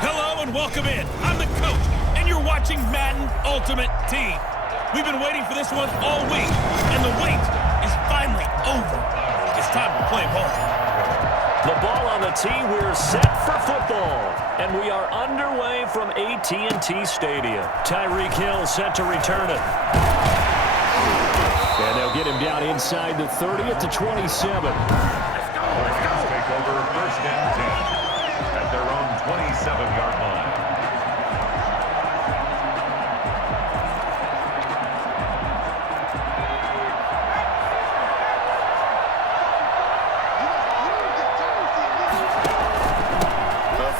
Hello and welcome in. I'm the coach, and you're watching Madden Ultimate Team. We've been waiting for this one all week, and the wait is finally over. It's time to play ball. The ball on the tee, we're set for football. And we are underway from AT&T Stadium. Tyreek Hill set to return it. And they'll get him down inside the 30 at the 27. Let's go. Take over 1st and 10 at their own 27-yard line.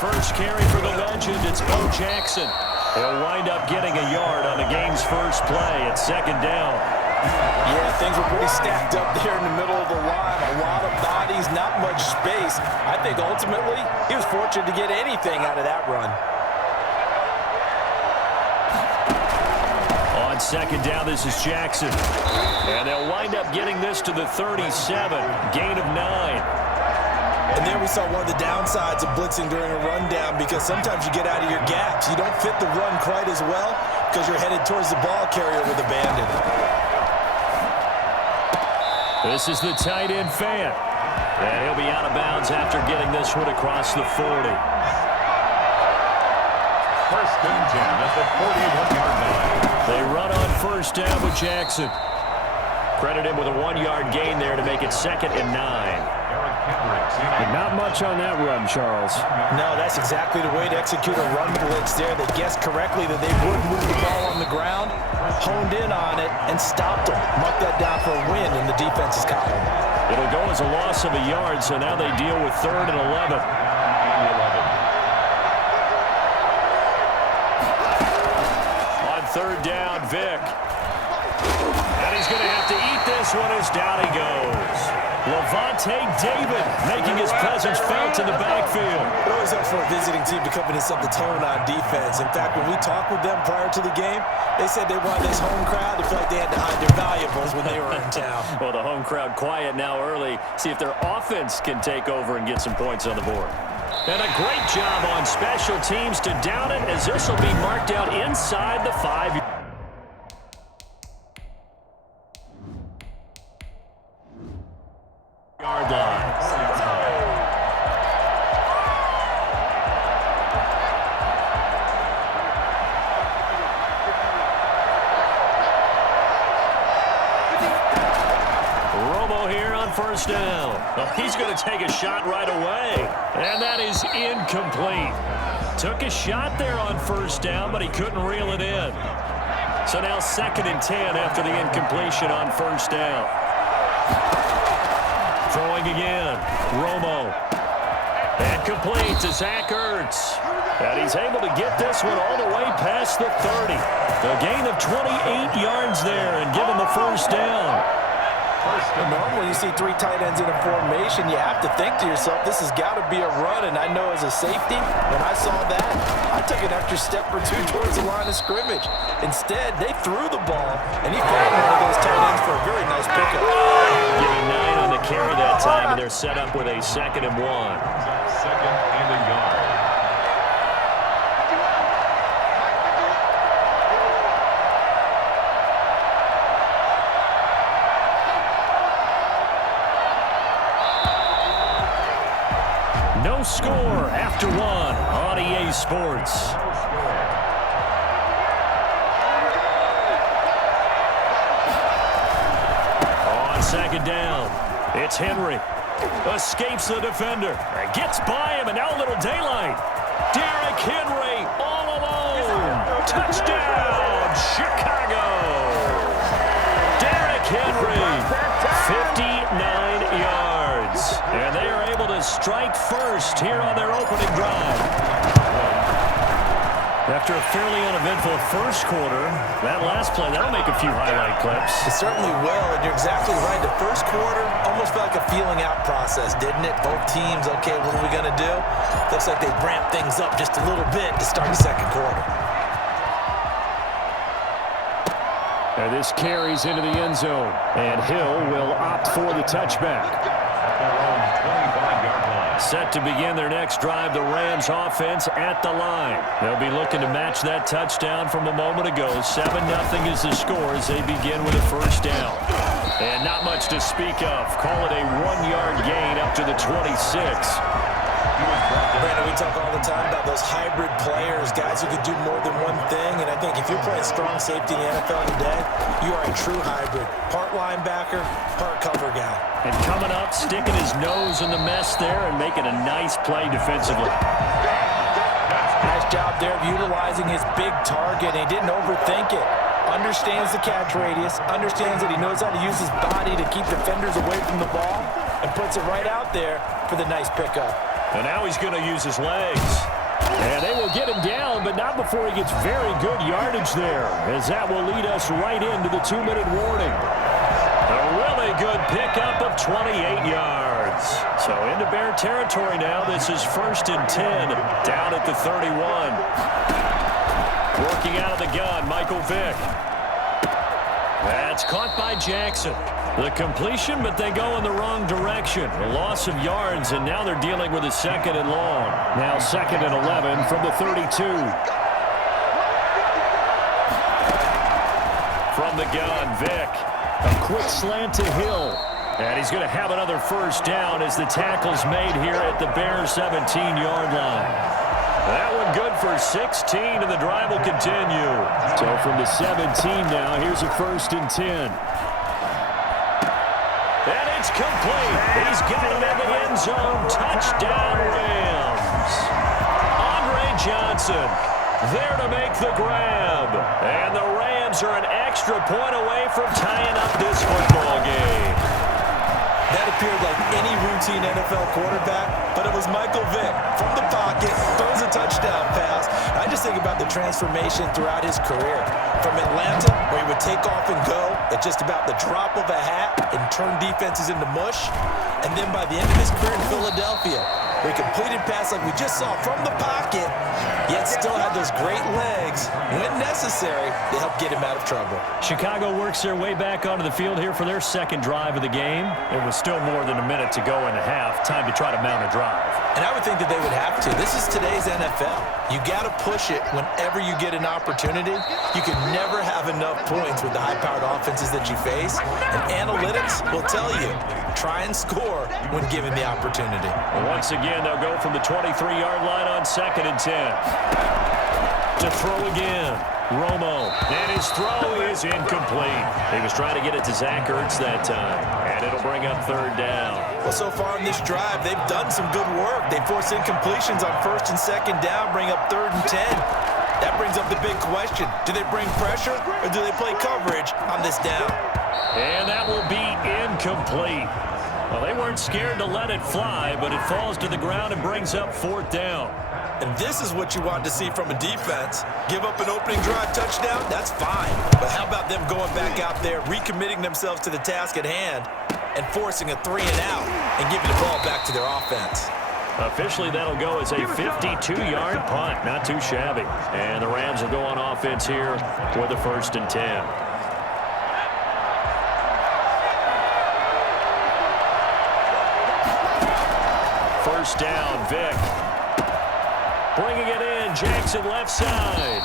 First carry for the legend, it's Bo Jackson. He'll wind up getting a yard on the game's first play at 2nd down. Yeah, things were pretty stacked up there in the middle of the line. A lot of bodies, not much space. I think ultimately he was fortunate to get anything out of that run. On 2nd down, this is Jackson. And they'll wind up getting this to the 37, gain of 9. And there we saw one of the downsides of blitzing during a rundown, because sometimes you get out of your gaps. You don't fit the run quite as well because you're headed towards the ball carrier with abandon. This is the tight end fan. And he'll be out of bounds after getting this one across the 40. 1st and 10 at the 41-yard line. They run on 1st down with Jackson. Credit him with a 1-yard gain there to make it 2nd and 9. Not much on that run, Charles. No, that's exactly the way to execute a run blitz there. They guessed correctly that they would move the ball on the ground, honed in on it, and stopped them. Marked that down for a win in the defense's column. It'll go as a loss of a yard, so now they deal with 3rd and 11. On 3rd down, Vic. And he's going to have to eat this one as down he goes. Levante David making his presence felt in the backfield. It always helps for a visiting team to come in and set the tone on defense. In fact, when we talked with them prior to the game, they said they wanted this home crowd to feel like they had to hide their valuables when they were in town. Well, the home crowd quiet now early. See if their offense can take over and get some points on the board. And a great job on special teams to down it, as this will be marked out inside the 5. Yard line. Romo here on 1st down. Well, he's going to take a shot right away. And that is incomplete. Took a shot there on 1st down, but he couldn't reel it in. So now 2nd and 10 after the incompletion on 1st down. Throwing again, Romo. And complete to Zach Ertz. And he's able to get this one all the way past the 30. A gain of 28 yards there and give him the 1st down. Normally you see 3 tight ends in a formation, you have to think to yourself, this has got to be a run. And I know as a safety, when I saw that, I took an extra step or 2 towards the line of scrimmage. Instead, they threw the ball, and he found one of those tight ends for a very nice pickup. Getting 9 on the carry that time, and they're set up with a 2nd and 1. 2nd and a yard. No score after 1 on EA Sports. On 2nd down, it's Henry. Escapes the defender. Gets by him, and now a little daylight. Derrick Henry all alone. Touchdown, Chicago. Derrick Henry, 59 yards. And they are able to strike first here on their opening drive. After a fairly uneventful first quarter, that last play, that'll make a few highlight clips. It certainly will, and you're exactly right. The first quarter almost felt like a feeling out process, didn't it? Both teams, okay, what are we going to do? Looks like they ramped things up just a little bit to start the second quarter. And this carries into the end zone, and Hill will opt for the touchback. Set to begin their next drive, the Rams offense at the line. They'll be looking to match that touchdown from a moment ago. 7-0 is the score as they begin with a first down. And not much to speak of. Call it a 1-yard gain up to the 26. Brandon, we talk all the time about those hybrid players, guys who could do more than one thing. And I think if you're playing strong safety in the NFL today, you are a true hybrid. Part linebacker, part cover guy. And coming up, sticking his nose in the mess there and making a nice play defensively. Nice job there of utilizing his big target. He didn't overthink it. Understands the catch radius, understands that he knows how to use his body to keep defenders away from the ball, and puts it right out there for the nice pickup. And now he's going to use his legs. And they will get him down, but not before he gets very good yardage there, as that will lead us right into the 2-minute warning. A really good pickup of 28 yards. So into Bear territory now. This is 1st and 10, down at the 31. Working out of the gun, Michael Vick. That's caught by Jackson. The completion, but they go in the wrong direction. A loss of yards, and now they're dealing with a 2nd and long. Now 2nd and 11 from the 32. From the gun, Vick. A quick slant to Hill. And he's going to have another first down as the tackle's made here at the Bears' 17-yard line. That one good for 16, and the drive will continue. So from the 17 now, here's a 1st and 10. And it's complete. He's got it in the end zone. Touchdown, Rams. Andre Johnson there to make the grab. And the Rams are an extra point away from tying up this football game. That appeared like any routine NFL quarterback, but it was Michael Vick from the pocket, throws a touchdown pass. I just think about the transformation throughout his career. From Atlanta, where he would take off and go at just about the drop of a hat and turn defenses into mush. And then by the end of his career in Philadelphia, where he completed pass like we just saw from the pocket, yet still had those great legs, when necessary, to help get him out of trouble. Chicago works their way back onto the field here for their second drive of the game. It was still more than a minute to go in the half. Time to try to mount a drive. And I would think that they would have to. This is today's NFL. You got to push it whenever you get an opportunity. You can never have enough points with the high-powered offenses that you face. And analytics will tell you, try and score when given the opportunity. Once again, they'll go from the 23-yard line on 2nd and 10. To throw again. Romo. And his throw is incomplete. He was trying to get it to Zach Ertz that time. And it'll bring up 3rd down. Well, so far in this drive, they've done some good work. They force incompletions on 1st and 2nd down, bring up 3rd and 10. That brings up the big question. Do they bring pressure or do they play coverage on this down? And that will be incomplete. Well, they weren't scared to let it fly, but it falls to the ground and brings up 4th down. And this is what you want to see from a defense. Give up an opening drive touchdown, that's fine. But how about them going back out there, recommitting themselves to the task at hand, and forcing a 3-and-out and giving the ball back to their offense? Officially, that'll go as a 52-yard punt. Not too shabby. And the Rams will go on offense here with a 1st and 10. First down, Vick. Bringing it in, Jackson left side.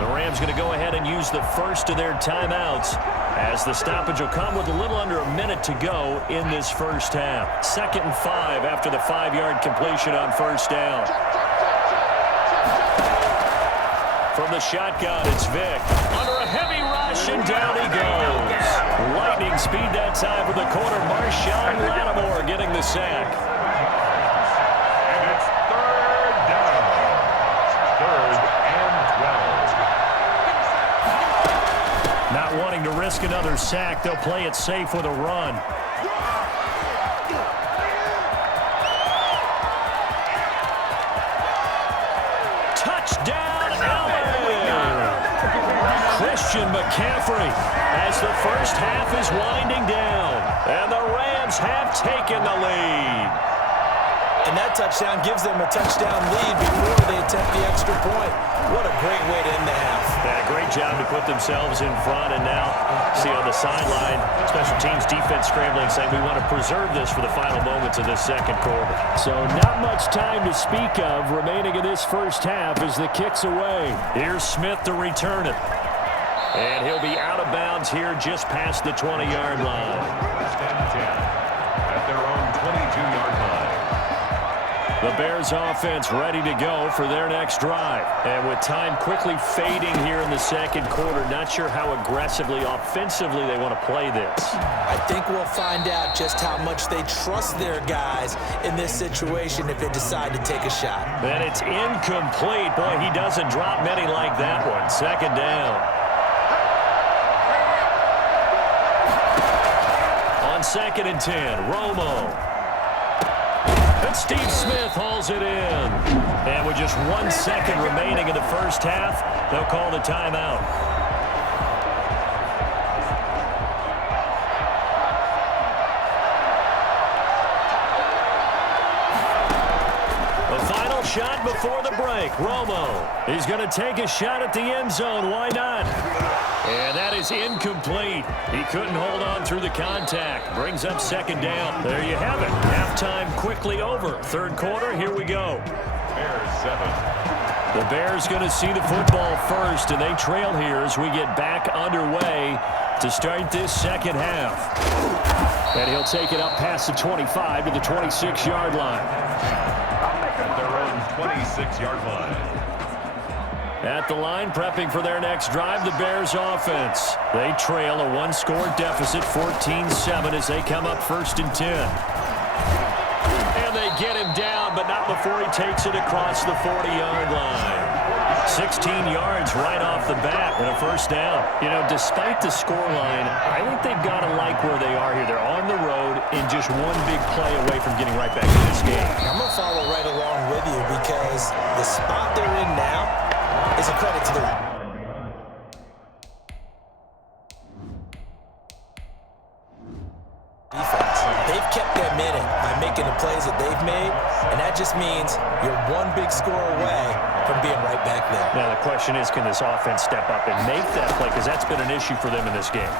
The Rams going to go ahead and use the first of their timeouts as the stoppage will come with a little under a minute to go in this first half. 2nd and 5 after the 5-yard completion on 1st down. From the shotgun, it's Vick. Under a heavy rush, and down he goes. Lightning speed that time for the corner. Marshawn Lattimore getting the sack. Not wanting to risk another sack, they'll play it safe with a run. Touchdown, Allen! Christian McCaffrey as the first half is winding down. And the Rams have taken the lead. And that touchdown gives them a touchdown lead before they attempt the extra point. What a great way to end the half. Yeah, great job to put themselves in front, and now see on the sideline, special teams defense scrambling, saying we want to preserve this for the final moments of this second quarter. So not much time to speak of remaining in this first half as the kick's away. Here's Smith to return it. And he'll be out of bounds here just past the 20-yard line. First and 10 at their own 22-yard line. The Bears offense ready to go for their next drive. And with time quickly fading here in the second quarter, not sure how aggressively, offensively they want to play this. I think we'll find out just how much they trust their guys in this situation if they decide to take a shot. And it's incomplete. Boy, he doesn't drop many like that one. Second down. On 2nd and 10, Romo. And Steve Smith hauls it in. And with just 1 second remaining in the first half, they'll call the timeout. The final shot before the break. Romo. He's going to take a shot at the end zone. Why not? And that is incomplete. He couldn't hold on through the contact. Brings up second down. There you have it. Halftime quickly over. Third quarter, here we go. Bears 7. The Bears going to see the football first, and they trail here as we get back underway to start this second half. And he'll take it up past the 25 to the 26-yard line. At their own 26-yard line. At the line, prepping for their next drive, the Bears offense. They trail a one-score deficit, 14-7, as they come up 1st and 10. And they get him down, but not before he takes it across the 40-yard line. 16 yards right off the bat and a first down. You know, despite the scoreline, I think they've got to like where they are here. They're on the road and just one big play away from getting right back in this game. I'm going to follow right along with you because the spot they're in now is a credit to the defense. They've kept them in it by making the plays that they've made, and that just means you're one big score away from being right back there. Now, the question is, can this offense step up and make that play? Because that's been an issue for them in this game.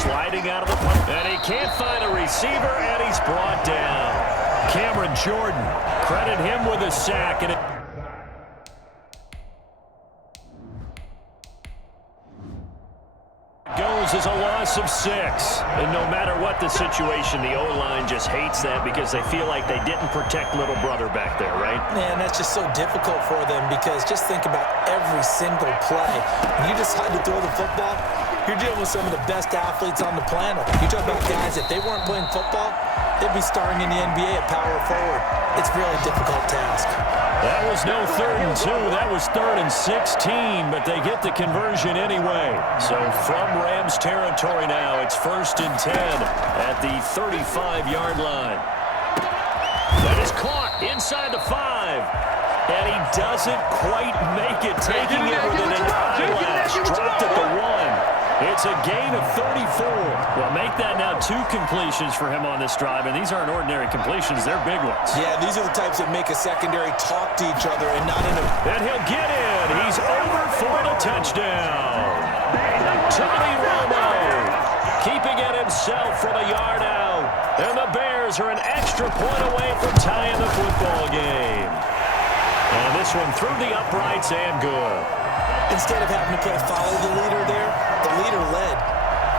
Sliding out of the punt, and he can't find a receiver, and he's brought down. Cameron Jordan, credit him with a sack, and it goes as a loss of 6. And no matter what the situation, the O-line just hates that because they feel like they didn't protect little brother back there, right? Man, that's just so difficult for them because just think about every single play. When you decide to throw the football, you're dealing with some of the best athletes on the planet. You talk about guys, if they weren't playing football, they'd be starring in the NBA at power forward. It's a really difficult task. That was no 3rd and 2. That was 3rd and 16, but they get the conversion anyway. So from Rams territory now, it's 1st and 10 at the 35-yard line. That is caught inside the 5. And he doesn't quite make it, taking it within an eyelash. Dropped at the 1. It's a gain of 34. Well, make that now 2 completions for him on this drive, and these aren't ordinary completions. They're big ones. Yeah, these are the types that make a secondary talk to each other and not in a... And he'll get in. He's over for the touchdown. Tony Romo keeping it himself from a yard out. And the Bears are an extra point away from tying the football game. And this one through the uprights and good. Instead of having to play follow the leader there, the leader led.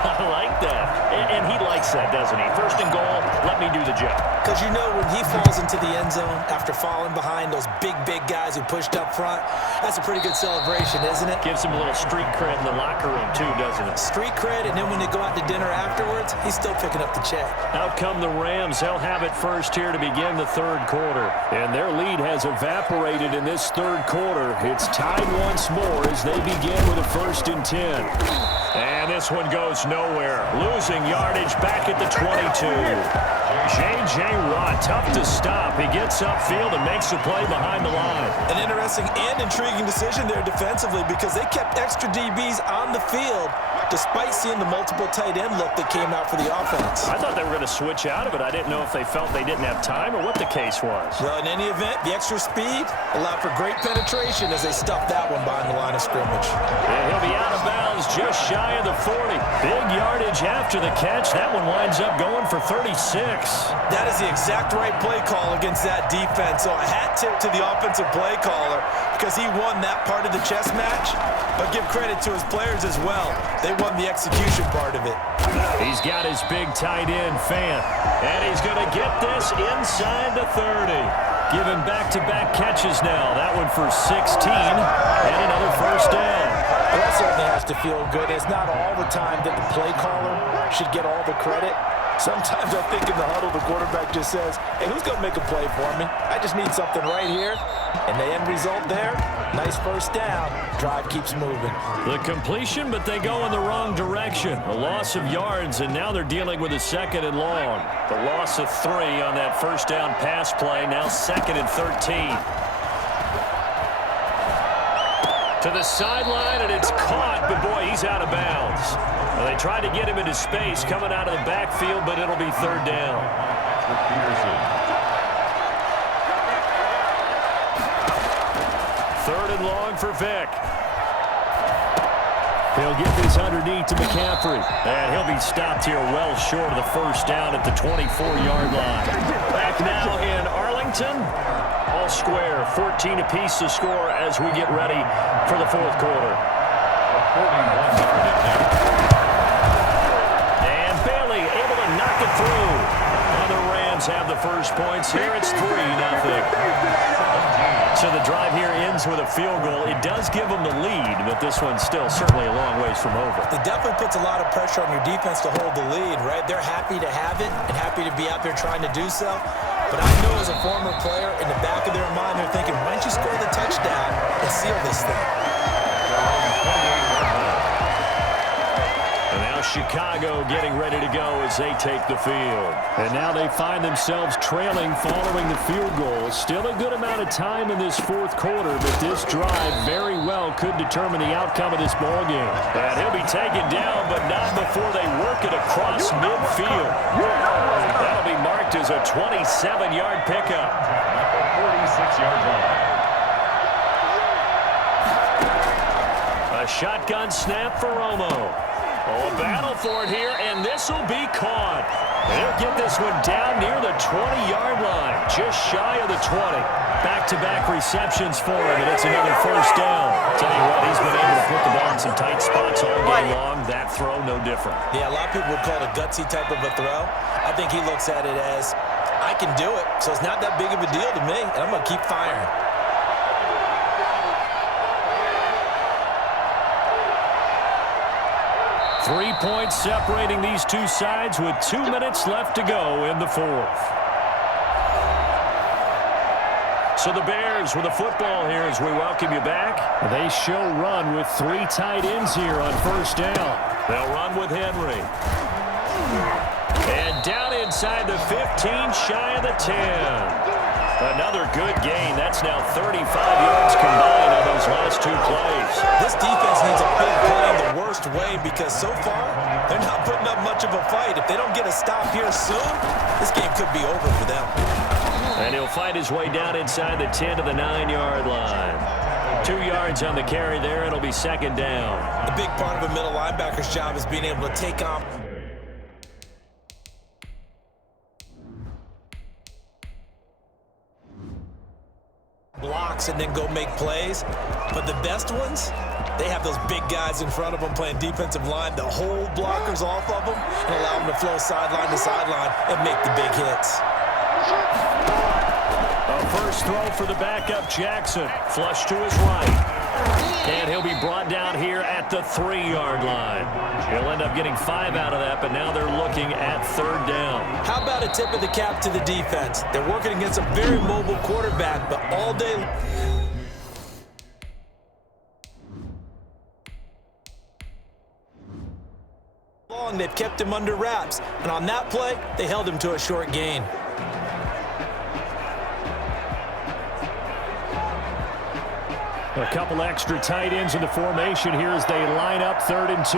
I like that. And he likes that, doesn't he? 1st and goal, let me do the job. Because you know when he falls into the end zone after falling behind those big guys who pushed up front, that's a pretty good celebration, isn't it? Gives him a little street cred in the locker room, too, doesn't it? Street cred, and then when they go out to dinner afterwards, he's still picking up the check. Out come the Rams. They'll have it first here to begin the 3rd quarter. And their lead has evaporated in this 3rd quarter. It's tied once more as they begin with a 1st and 10. And this one goes nowhere. Losing yardage back at the 22. J.J. Watt, tough to stop. He gets upfield and makes a play behind the line. An interesting and intriguing decision there defensively because they kept extra DBs on the field despite seeing the multiple tight end look that came out for the offense. I thought they were going to switch out of it. I didn't know if they felt they didn't have time or what the case was. Well, in any event, the extra speed allowed for great penetration as they stuffed that one behind the line of scrimmage. And he'll be out of bounds just shy of the 40. Big yardage after the catch. That one winds up going for 36. That is the exact right play call against that defense. So a hat tip to the offensive play caller because he won that part of the chess match. But give credit to his players as well. They won the execution part of it. He's got his big tight end, Fant. And he's going to get this inside the 30. Giving back-to-back catches now. That one for 16 and another first down. Well, that certainly has to feel good. It's not all the time that the play caller should get all the credit. Sometimes I think in the huddle, the quarterback just says, hey, who's going to make a play for me? I just need something right here. And the end result there, nice first down. Drive keeps moving. The completion, but they go in the wrong direction. A loss of yards, and now they're dealing with a 2nd and long. The loss of 3 on that first down pass play, now 2nd and 13. To the sideline, and it's caught, but boy, he's out of bounds. Well, they tried to get him into space coming out of the backfield, but it'll be 3rd down. Third and long for Vick. He'll get this underneath to McCaffrey. And he'll be stopped here well short of the first down at the 24-yard line. Back now in Arlington. All square, 14 apiece to score as we get ready for the 4th quarter. And Bailey able to knock it through. Now the Rams have the first points here. It's 3-0. So the drive here ends with a field goal. It does give them the lead, but this one's still certainly a long ways from over. It definitely puts a lot of pressure on your defense to hold the lead, right? They're happy to have it and happy to be out there trying to do so. But I know as a former player, in the back of their mind, they're thinking, why don't you score the touchdown and seal this thing? And now Chicago getting ready to go as they take the field. And now they find themselves trailing following the field goal. Still a good amount of time in this 4th quarter, but this drive very well could determine the outcome of this ball game. And he'll be taken down, but not before they work it across midfield. That'll be marked as a 27-yard pickup. 46-yard line. A shotgun snap for Romo. Oh, a battle for it here, and this will be caught. They'll get this one down near the 20-yard line, just shy of the 20. Back-to-back receptions for him, and it's another first down. Tell you what, he's been able to put the ball in some tight spots all game long. That throw, no different. Yeah, a lot of people would call it a gutsy type of a throw. I think he looks at it as, I can do it, so it's not that big of a deal to me, and I'm going to keep firing. 3 points separating these two sides with 2 minutes left to go in the 4th. So the Bears with the football here as we welcome you back. They show run with 3 tight ends here on first down. They'll run with Henry. And down inside the 15, shy of the 10. Another good gain. That's now 35 yards combined on those last 2 plays. This defense needs a big play in the worst way because so far, they're not putting up much of a fight. If they don't get a stop here soon, this game could be over for them. And he'll fight his way down inside the 10 to the 9-yard line. 2 yards on the carry there. It'll be 2nd down. The big part of a middle linebacker's job is being able to take on blocks and then go make plays. But the best ones, they have those big guys in front of them playing defensive line to hold blockers off of them and allow them to flow sideline to sideline and make the big hits. A first throw for the backup Jackson. Flush to his right. And he'll be brought down here at the 3-yard line. He'll end up getting 5 out of that, but now they're looking at 3rd down. How about a tip of the cap to the defense? They're working against a very mobile quarterback, but all day long long, they've kept him under wraps. And on that play, they held him to a short gain. A couple extra tight ends in the formation here as they line up 3rd and 2.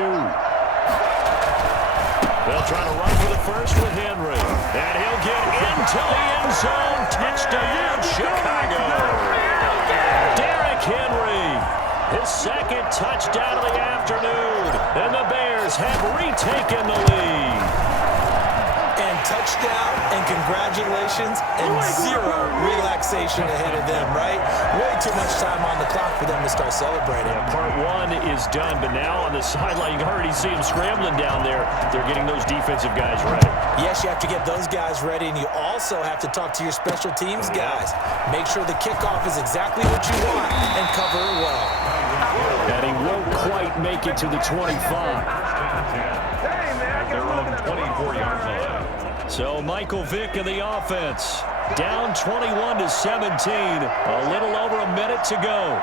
They'll try to run for the first with Henry. And he'll get into the end zone. Touchdown, Chicago. Derrick Henry, his second touchdown of the afternoon. And the Bears have retaken the lead. And touchdown, and congratulations, and zero relaxation ahead of them, right? Way too much time on the clock for them to start celebrating. Yeah, part 1 is done, but now on the sideline, you already see them scrambling down there. They're getting those defensive guys ready. Yes, you have to get those guys ready, and you also have to talk to your special teams guys. Make sure the kickoff is exactly what you want and cover it well. And he won't quite make it to the 25. Their own 24-yard line. So Michael Vick in the offense. Down 21-17. A little over a minute to go.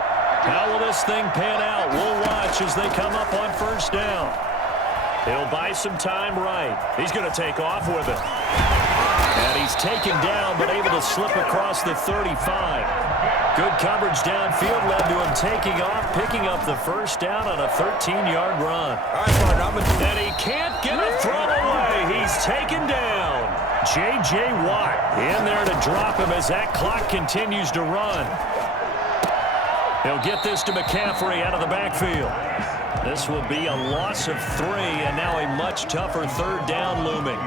How will this thing pan out? We'll watch as they come up on 1st down. He'll buy some time right. He's going to take off with it. And he's taken down but able to slip across the 35. Good coverage downfield led to him taking off, picking up the 1st down on a 13-yard run. All right, partner, And he can't get a throw away. He's taken down. J.J. Watt in there to drop him as that clock continues to run. He'll get this to McCaffrey out of the backfield. This will be a loss of 3, and now a much tougher 3rd down looming.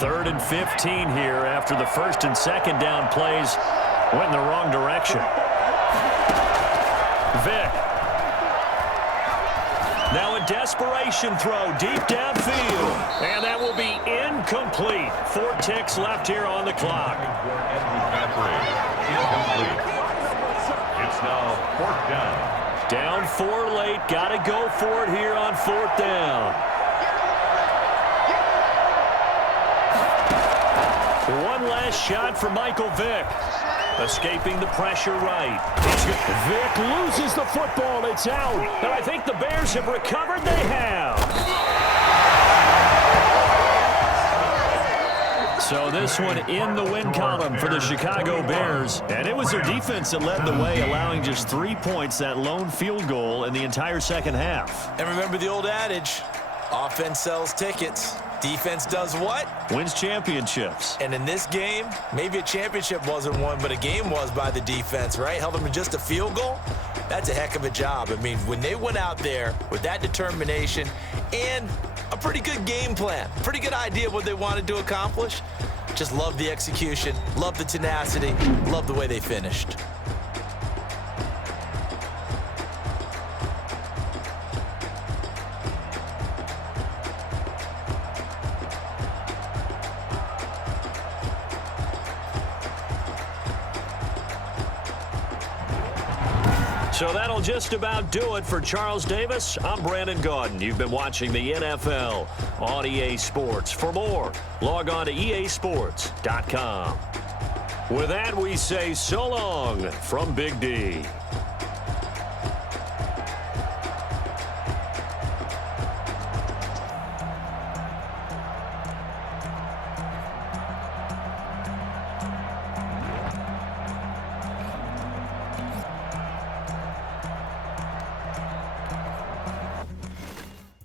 3rd and 15 here after the 1st and 2nd down plays went in the wrong direction. Vick. Now a desperation throw deep downfield. And that will be incomplete. 4 ticks left here on the clock. Incomplete. It's now 4th down. Down 4 late. Got to go for it here on 4th down. One last shot for Michael Vick. Escaping the pressure right. Vick loses the football. It's out. And I think the Bears have recovered. They have. So this one in the win column for the Chicago Bears. And it was their defense that led the way, allowing just 3 points, that lone field goal in the entire 2nd half. And remember the old adage, offense sells tickets. Defense does what? Wins championships. And in this game, maybe a championship wasn't won, but a game was by the defense, right? Held them to just a field goal. That's a heck of a job. I mean, when they went out there with that determination and a pretty good game plan, pretty good idea of what they wanted to accomplish, just love the execution, love the tenacity, love the way they finished. So that'll just about do it for Charles Davis. I'm Brandon Gaudin. You've been watching the NFL on EA Sports. For more, log on to easports.com. With that, we say so long from Big D.